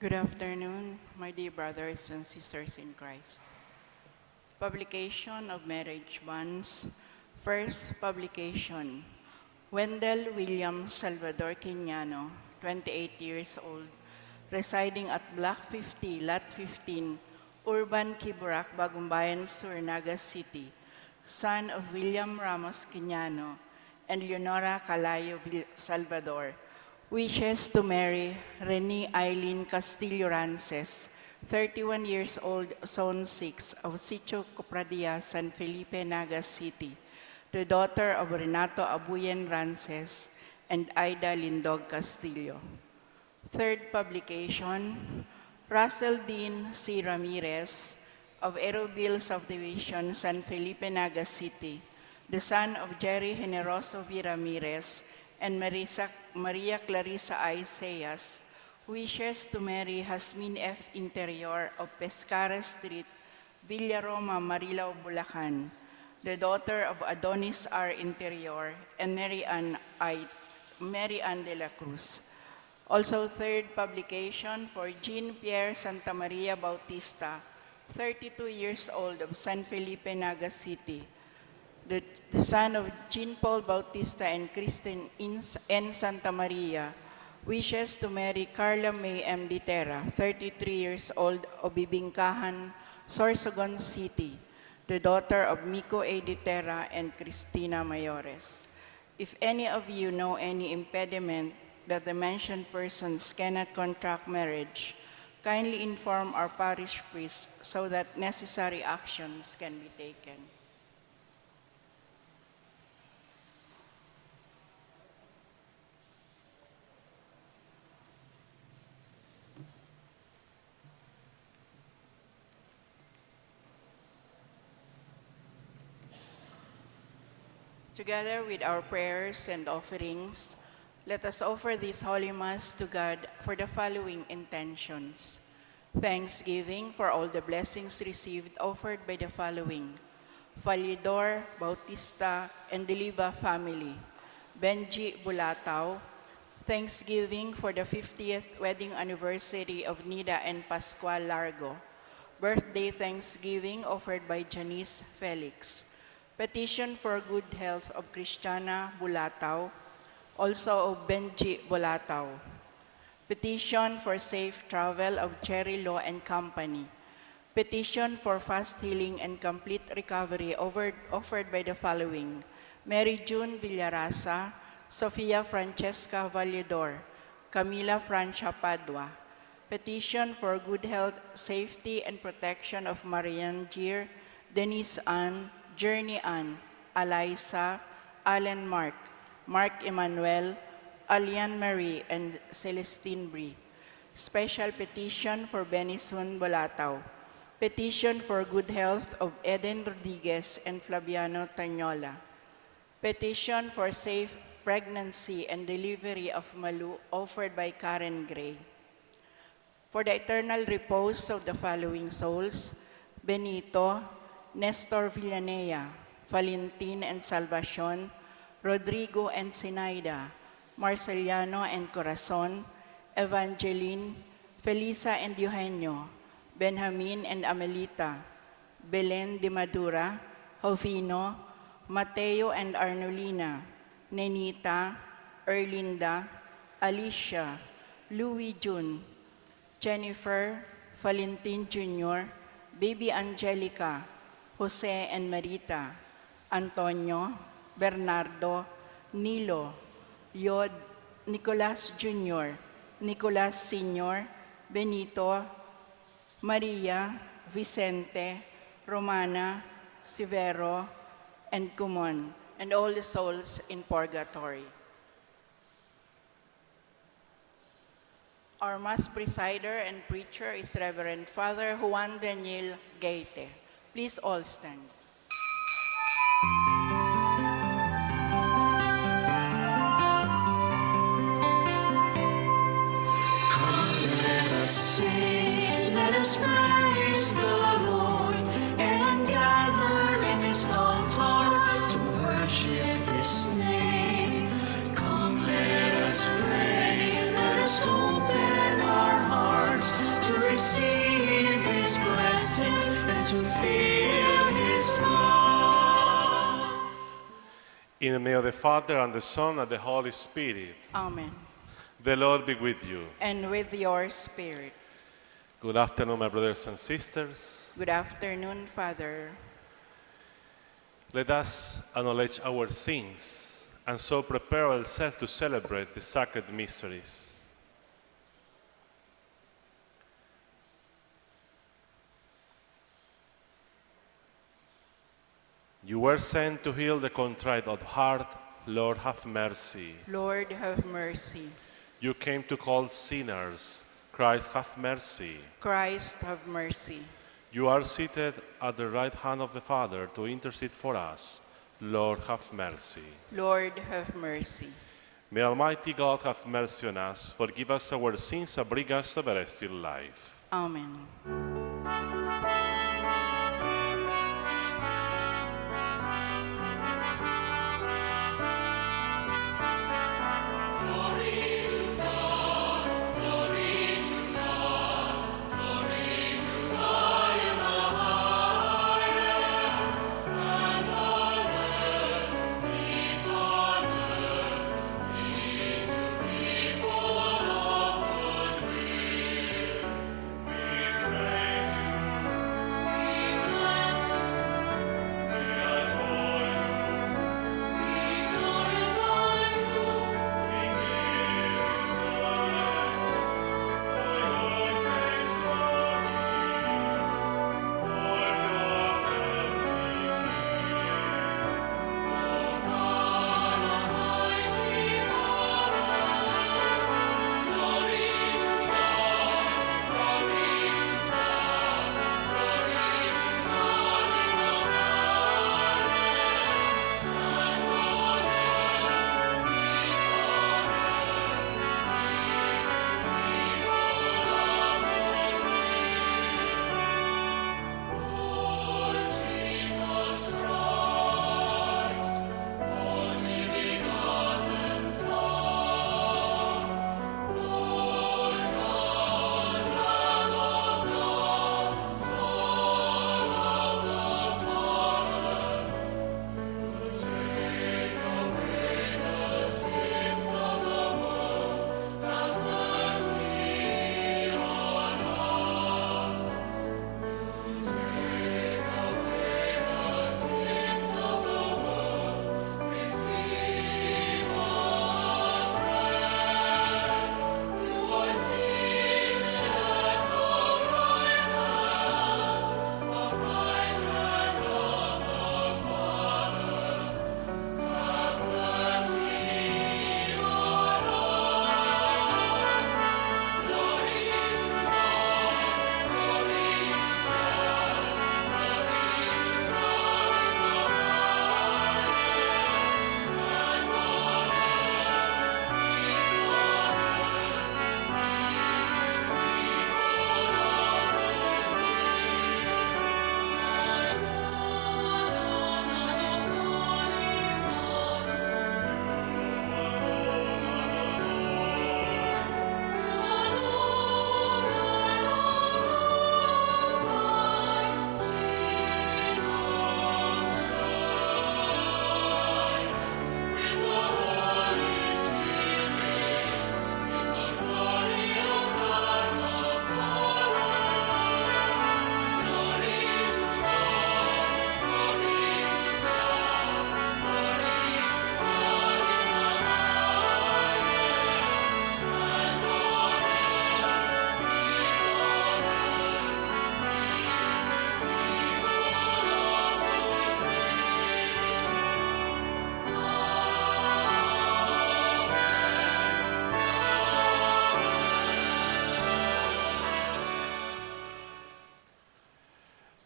Good afternoon, my dear brothers and sisters in Christ. Publication of marriage bonds. First publication. Wendell William Salvador Quiniano, 28 years old, residing at Block 50, Lot 15, Urban Kiburak, Bagumbayan Sur, Naga City, son of William Ramos Quiniano and Leonora Calayo Salvador, wishes to marry Rene Eileen Castillo Rances, 31 years old, Zone 6 of Sitio Copradia, San Felipe, Naga City, the daughter of Renato Abuyen Rances and Aida Lindog Castillo. Third publication, Russell Dean C. Ramirez of Aerobil Subdivision, San Felipe, Naga City, the son of Jerry Generoso V. Ramirez and Maria Clarissa I. Sayas, wishes to marry Jasmine F. Interior of Pescara Street, Villaroma, Marilao, Bulacan, the daughter of Adonis R. Interior and Mary Ann de la Cruz. Also, third publication for Jean Pierre Santa Maria Bautista, 32 years old of San Felipe, Naga City, the son of Jean Paul Bautista and Kristen N. Santa Maria, wishes to marry Carla May M. Ditera, 33 years old of Bibingkahan, Sorsogon City, the daughter of Miko A. Ditera and Cristina Mayores. If any of you know any impediment that the mentioned persons cannot contract marriage, kindly inform our parish priest so that necessary actions can be taken. Together with our prayers and offerings, let us offer this Holy Mass to God for the following intentions. Thanksgiving for all the blessings received offered by the following: Validor, Bautista, and Deliva family. Benji Bulatao. Thanksgiving for the 50th wedding anniversary of Nida and Pascual Largo. Birthday thanksgiving offered by Janice Felix. Petition for good health of Christiana Bulatao, also of Benji Bulatao. Petition for safe travel of Cherry Law and Company. Petition for fast healing and complete recovery offered by the following: Mary June Villarasa, Sofia Francesca Valledor, Camila Francia Padua. Petition for good health, safety, and protection of Marian Gier, Denise Ann, Journey Ann, Eliza, Alan Mark, Mark Emmanuel, Alian Marie, and Celestine Brie. Special petition for Benison Bolatao. Petition for good health of Eden Rodriguez and Flaviano Tañola. Petition for safe pregnancy and delivery of Malu offered by Karen Gray. For the eternal repose of the following souls: Benito, Nestor Villanea, Valentin and Salvacion, Rodrigo and Sinaida, Marceliano and Corazon, Evangeline, Felisa and Eugenio, Benjamin and Amelita, Belen de Madura, Jovino, Mateo and Arnolina, Nenita, Erlinda, Alicia, Louis June, Jennifer, Valentin Jr., Baby Angelica, Jose and Marita, Antonio, Bernardo, Nilo, Yod, Nicolas Jr., Nicolas Sr., Benito, Maria, Vicente, Romana, Severo, and Kumon, and all the souls in purgatory. Our Mass Presider and Preacher is Reverend Father Juan Daniel Gaite. Please all stand. Let us sing, let us praise the Lord, and gather in His altar to worship His name. Come, let us pray, let us open our hearts In the name of the Father, and the Son, and the Holy Spirit. Amen. The Lord be with you. And with your spirit. Good afternoon, my brothers and sisters. Good afternoon, Father. Let us acknowledge our sins and so prepare ourselves to celebrate the sacred mysteries. You were sent to heal the contrite of heart. Lord, have mercy. Lord, have mercy. You came to call sinners. Christ, have mercy. Christ, have mercy. You are seated at the right hand of the Father to intercede for us. Lord, have mercy. Lord, have mercy. May Almighty God have mercy on us, forgive us our sins, and bring us to everlasting life. Amen.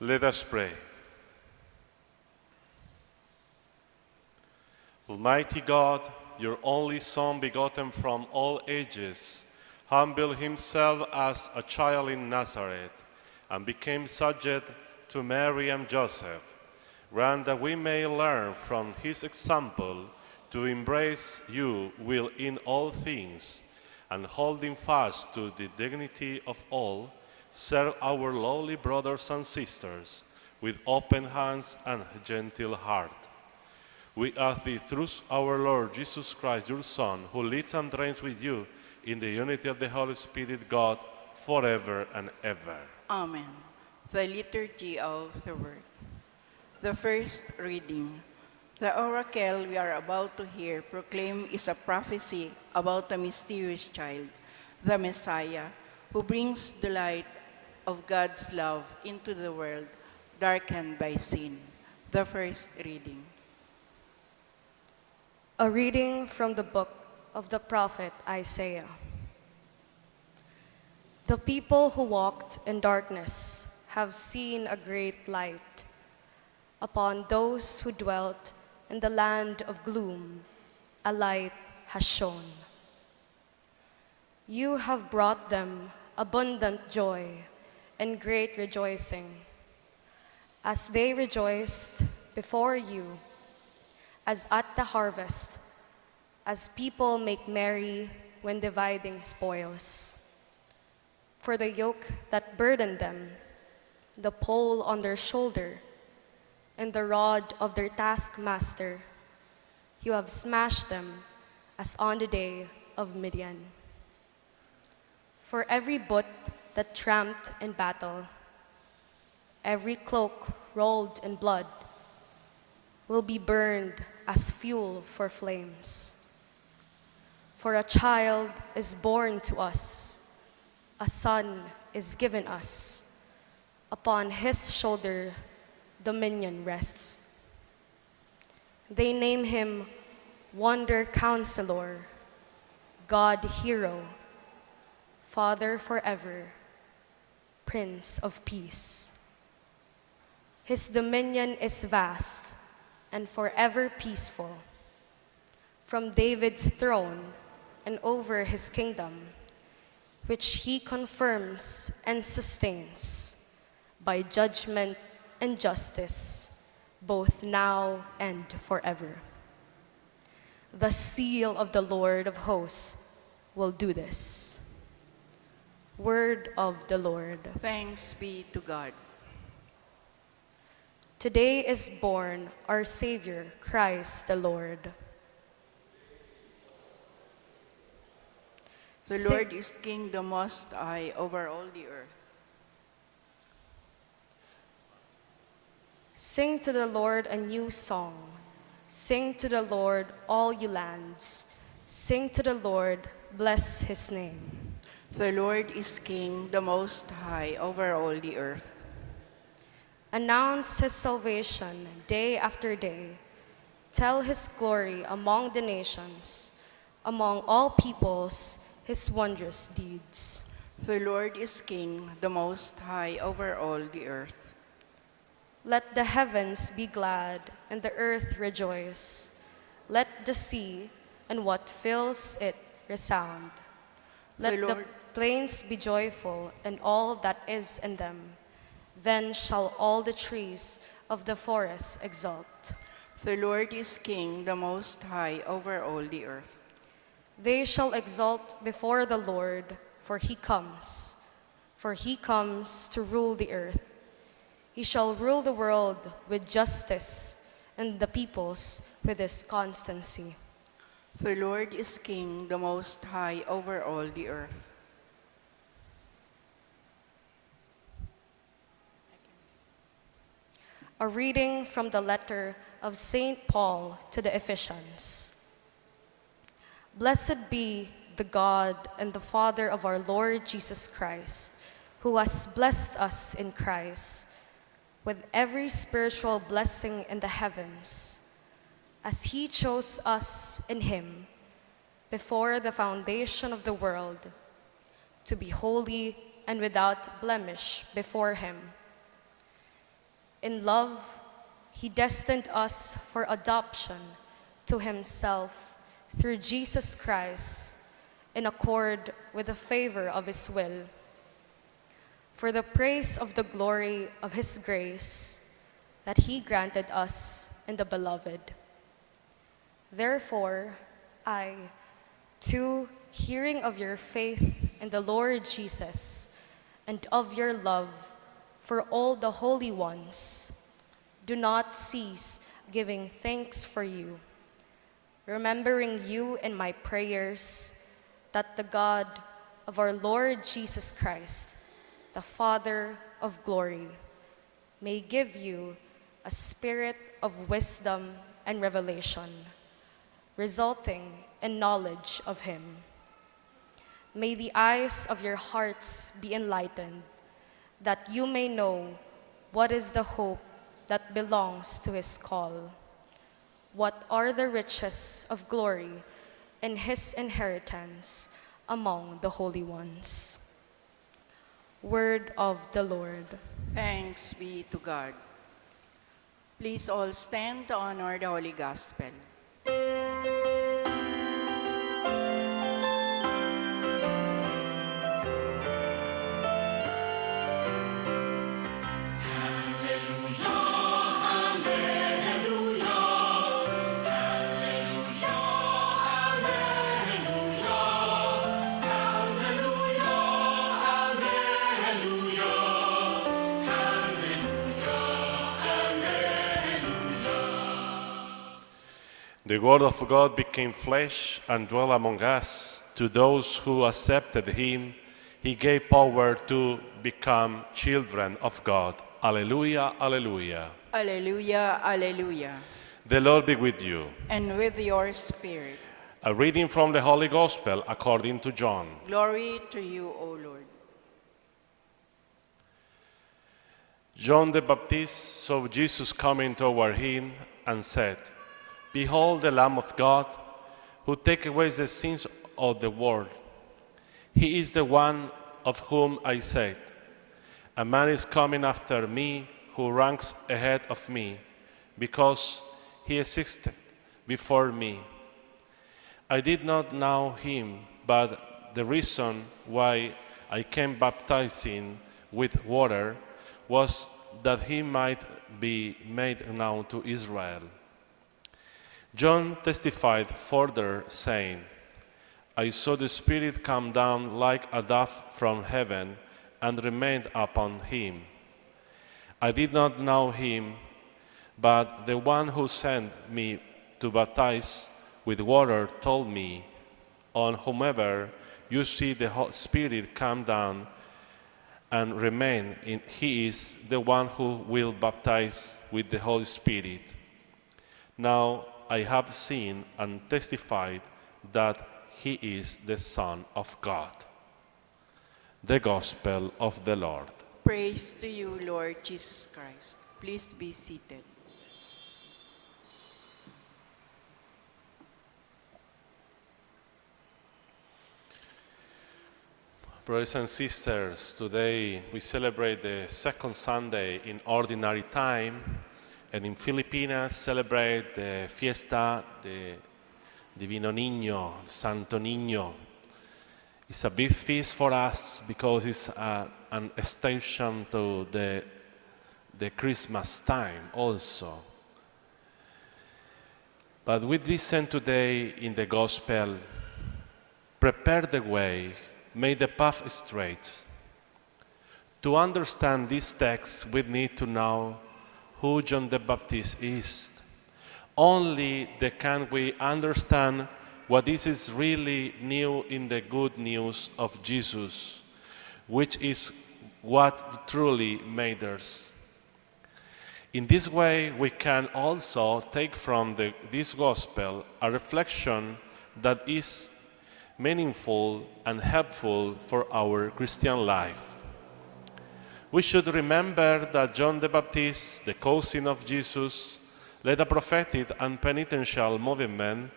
Let us pray. Almighty God, your only Son, begotten from all ages, humbled himself as a child in Nazareth and became subject to Mary and Joseph. Grant that we may learn from his example to embrace you will in all things, and holding fast to the dignity of all, serve our lowly brothers and sisters with open hands and gentle heart. We ask thee through our Lord Jesus Christ, your Son, who lives and reigns with you in the unity of the Holy Spirit, God, forever and ever. Amen. The Liturgy of the Word. The first reading. The oracle we are about to hear proclaimed is a prophecy about a mysterious child, the Messiah, who brings the light of God's love into the world, darkened by sin. The first reading. A reading from the book of the prophet Isaiah. The people who walked in darkness have seen a great light. Upon those who dwelt in the land of gloom, a light has shone. You have brought them abundant joy and great rejoicing, as they rejoiced before you, as at the harvest, as people make merry when dividing spoils. For the yoke that burdened them, the pole on their shoulder, and the rod of their taskmaster, you have smashed them as on the day of Midian. For every boot that tramped in battle, every cloak rolled in blood, will be burned as fuel for flames. For a child is born to us, a son is given us. Upon his shoulder dominion rests. They name him Wonder Counselor, God Hero, Father forever, Prince of Peace. His dominion is vast and forever peaceful. From David's throne and over his kingdom, which he confirms and sustains by judgment and justice, both now and forever. The seal of the Lord of hosts will do this. Word of the Lord. Thanks be to God. Today is born our Savior, Christ the Lord. The Lord is King, the Most High, over all the earth. Sing to the Lord a new song. Sing to the Lord, all you lands. Sing to the Lord, bless his name. The Lord is King, the Most High, over all the earth. Announce his salvation day after day. Tell his glory among the nations, among all peoples, his wondrous deeds. The Lord is King, the Most High, over all the earth. Let the heavens be glad and the earth rejoice. Let the sea and what fills it resound. Let the plains be joyful and all that is in them. Then shall all the trees of the forest exult. The Lord is King, the Most High, over all the earth. They shall exult before the Lord, for he comes to rule the earth. He shall rule the world with justice and the peoples with his constancy. The Lord is King, the Most High, over all the earth. A reading from the letter of St. Paul to the Ephesians. Blessed be the God and the Father of our Lord Jesus Christ, who has blessed us in Christ with every spiritual blessing in the heavens, as he chose us in him before the foundation of the world, to be holy and without blemish before him. In love, he destined us for adoption to himself through Jesus Christ, in accord with the favor of his will, for the praise of the glory of his grace that he granted us in the Beloved. Therefore, I, too, hearing of your faith in the Lord Jesus and of your love for all the holy ones, do not cease giving thanks for you, remembering you in my prayers, that the God of our Lord Jesus Christ, the Father of glory, may give you a spirit of wisdom and revelation, resulting in knowledge of him. May the eyes of your hearts be enlightened, that you may know what is the hope that belongs to his call, what are the riches of glory in his inheritance among the holy ones. Word of the Lord. Thanks be to God. Please all stand to honor the Holy Gospel. The Word of God became flesh and dwelt among us. To those who accepted him, he gave power to become children of God. Alleluia, alleluia. Alleluia, alleluia. The Lord be with you. And with your spirit. A reading from the Holy Gospel according to John. Glory to you, O Lord. John the Baptist saw Jesus coming toward him and said, "Behold the Lamb of God, who takes away the sins of the world. He is the one of whom I said, a man is coming after me who ranks ahead of me, because he existed before me. I did not know him, but the reason why I came baptizing with water was that he might be made known to Israel." John testified further, saying, "I saw the Spirit come down like a dove from heaven and remained upon him. I did not know him, but the one who sent me to baptize with water told me, 'On whomever you see the Spirit come down and remain in, he is the one who will baptize with the Holy Spirit.' Now I have seen and testified that he is the Son of God." The Gospel of the Lord. Praise to you, Lord Jesus Christ. Please be seated. Brothers and sisters, today we celebrate the second Sunday in Ordinary Time, and in Filipinas celebrate the Fiesta de Divino Niño, Santo Niño. It's a big feast for us because it's an extension to the Christmas time also. But we listen today in the Gospel, "Prepare the way, make the path straight." To understand this text, we need to know who John the Baptist is. Only then can we understand what this is really new in the good news of Jesus, which is what truly matters. In this way, we can also take from this gospel a reflection that is meaningful and helpful for our Christian life. We should remember that John the Baptist, the cousin of Jesus, led a prophetic and penitential movement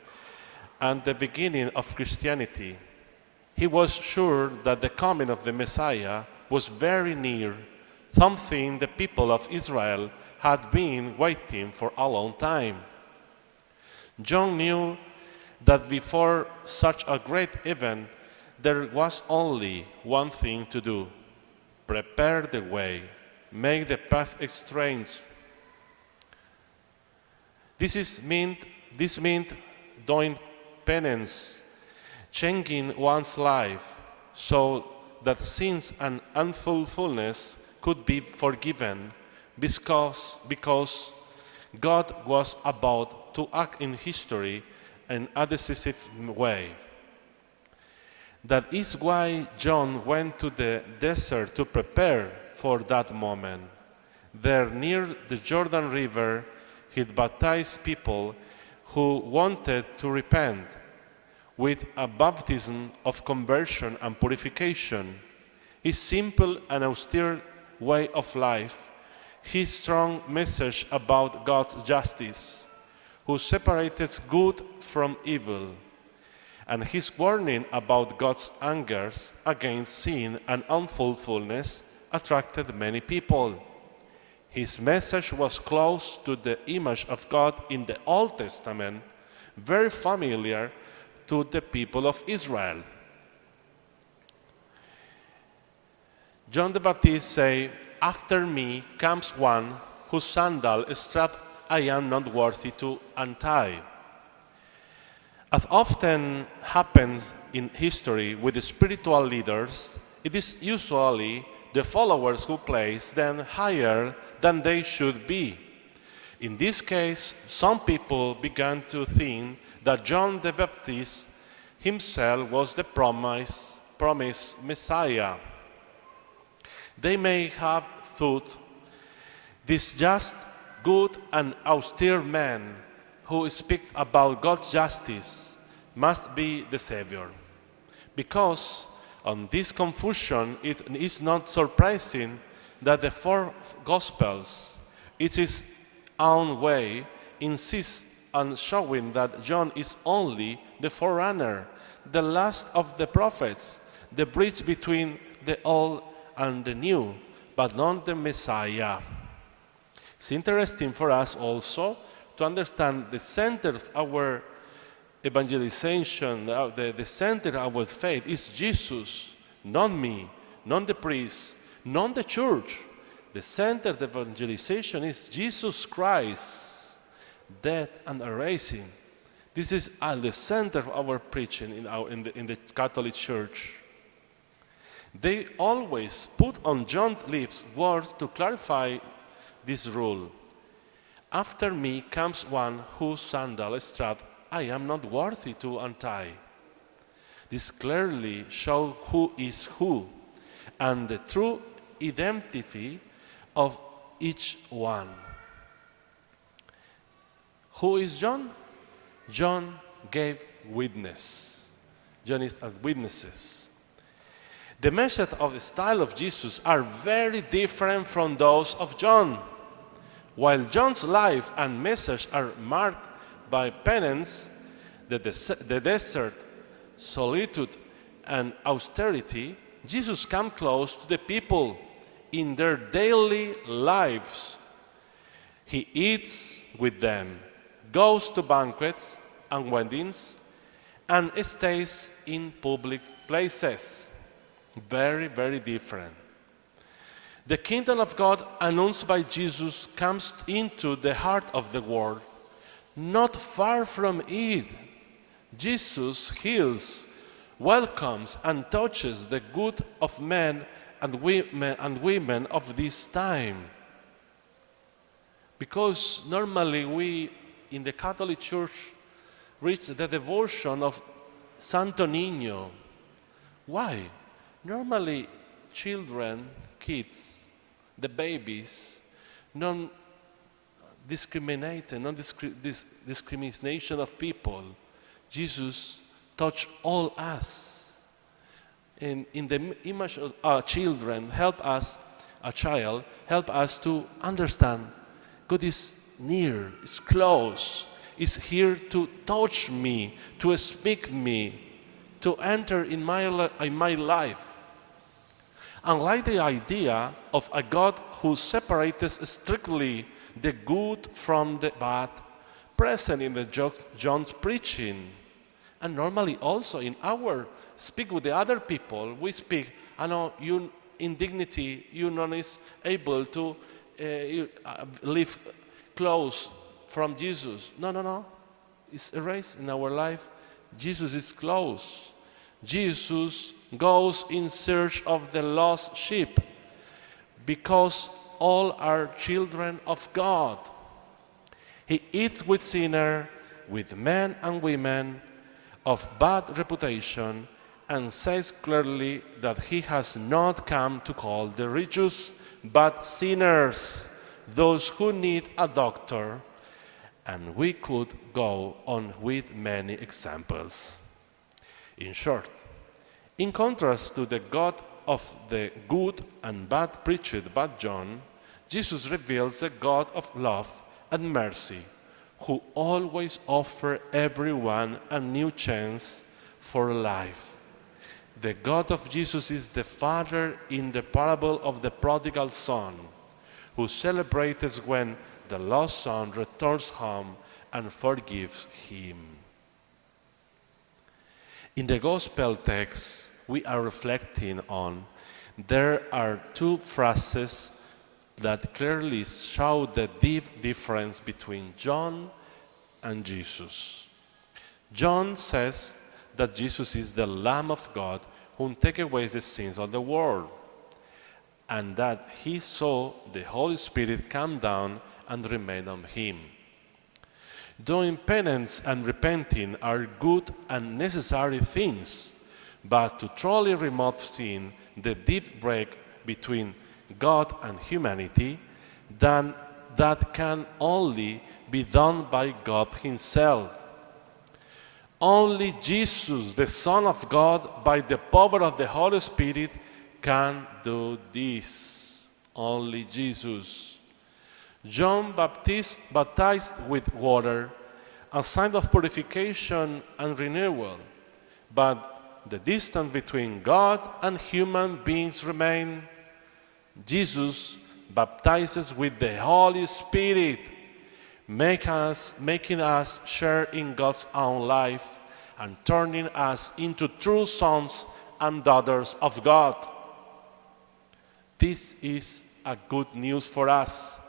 and the beginning of Christianity. He was sure that the coming of the Messiah was very near, something the people of Israel had been waiting for a long time. John knew that before such a great event, there was only one thing to do: prepare the way, make the path straight. This meant doing penance, changing one's life so that sins and unfaithfulness could be forgiven, because God was about to act in history in a decisive way. That is why John went to the desert to prepare for that moment. There, near the Jordan River, he baptized people who wanted to repent with a baptism of conversion and purification. His simple and austere way of life, his strong message about God's justice, who separates good from evil, and his warning about God's anger against sin and unfaithfulness attracted many people. His message was close to the image of God in the Old Testament, very familiar to the people of Israel. John the Baptist said, "After me comes one whose sandal strap I am not worthy to untie." As often happens in history with the spiritual leaders, it is usually the followers who place them higher than they should be. In this case, some people began to think that John the Baptist himself was the promised Messiah. They may have thought, this just, good, and austere man who speaks about God's justice must be the Savior. Because on this confusion, it is not surprising that the four Gospels, in its own way, insist on showing that John is only the forerunner, the last of the prophets, the bridge between the old and the new, but not the Messiah. It's interesting for us also to understand the center of our evangelization, the center of our faith is Jesus, not me, not the priest, not the church. The center of evangelization is Jesus Christ, death and rising. This is at the center of our preaching in the Catholic Church. They always put on John's lips words to clarify this rule. After me comes one whose sandal strap I am not worthy to untie. This clearly shows who is who and the true identity of each one. Who is John? John gave witness. John is as witnesses. The method of the style of Jesus are very different from those of John. While John's life and message are marked by penance, the desert, solitude, and austerity, Jesus comes close to the people in their daily lives. He eats with them, goes to banquets and weddings, and stays in public places. Very, very different. The kingdom of God announced by Jesus comes into the heart of the world. Not far from it, Jesus heals, welcomes, and touches the good of men and women of this time. Because normally we, in the Catholic Church, reach the devotion of Sto.nino. Why? Normally, children, kids, the babies, discrimination of people. Jesus touched all us. And in the image of our children, help us to understand God is near, is close, is here to touch me, to speak me, to enter in my life. Unlike the idea of a God who separates strictly the good from the bad, present in the John's preaching, and normally also in our speak with the other people, we speak, I know you in dignity, you not is able to live close from Jesus. No. It's erased in our life. Jesus is close. Jesus goes in search of the lost sheep because all are children of God. He eats with sinners, with men and women of bad reputation, and says clearly that he has not come to call the righteous, but sinners, those who need a doctor. And we could go on with many examples. In short, in contrast to the God of the good and bad preached by John, Jesus reveals a God of love and mercy, who always offers everyone a new chance for life. The God of Jesus is the Father in the parable of the prodigal son, who celebrates when the lost son returns home and forgives him. In the gospel text we are reflecting on, there are two phrases that clearly show the deep difference between John and Jesus. John says that Jesus is the Lamb of God who takes away the sins of the world, and that he saw the Holy Spirit come down and remain on him. Doing penance and repenting are good and necessary things, but to truly remove sin, the deep break between God and humanity, then that can only be done by God himself. Only Jesus, the Son of God, by the power of the Holy Spirit, can do this. Only Jesus. John baptized with water, a sign of purification and renewal, but the distance between God and human beings remains. Jesus baptizes with the Holy Spirit, making us share in God's own life and turning us into true sons and daughters of God. This is a good news for us.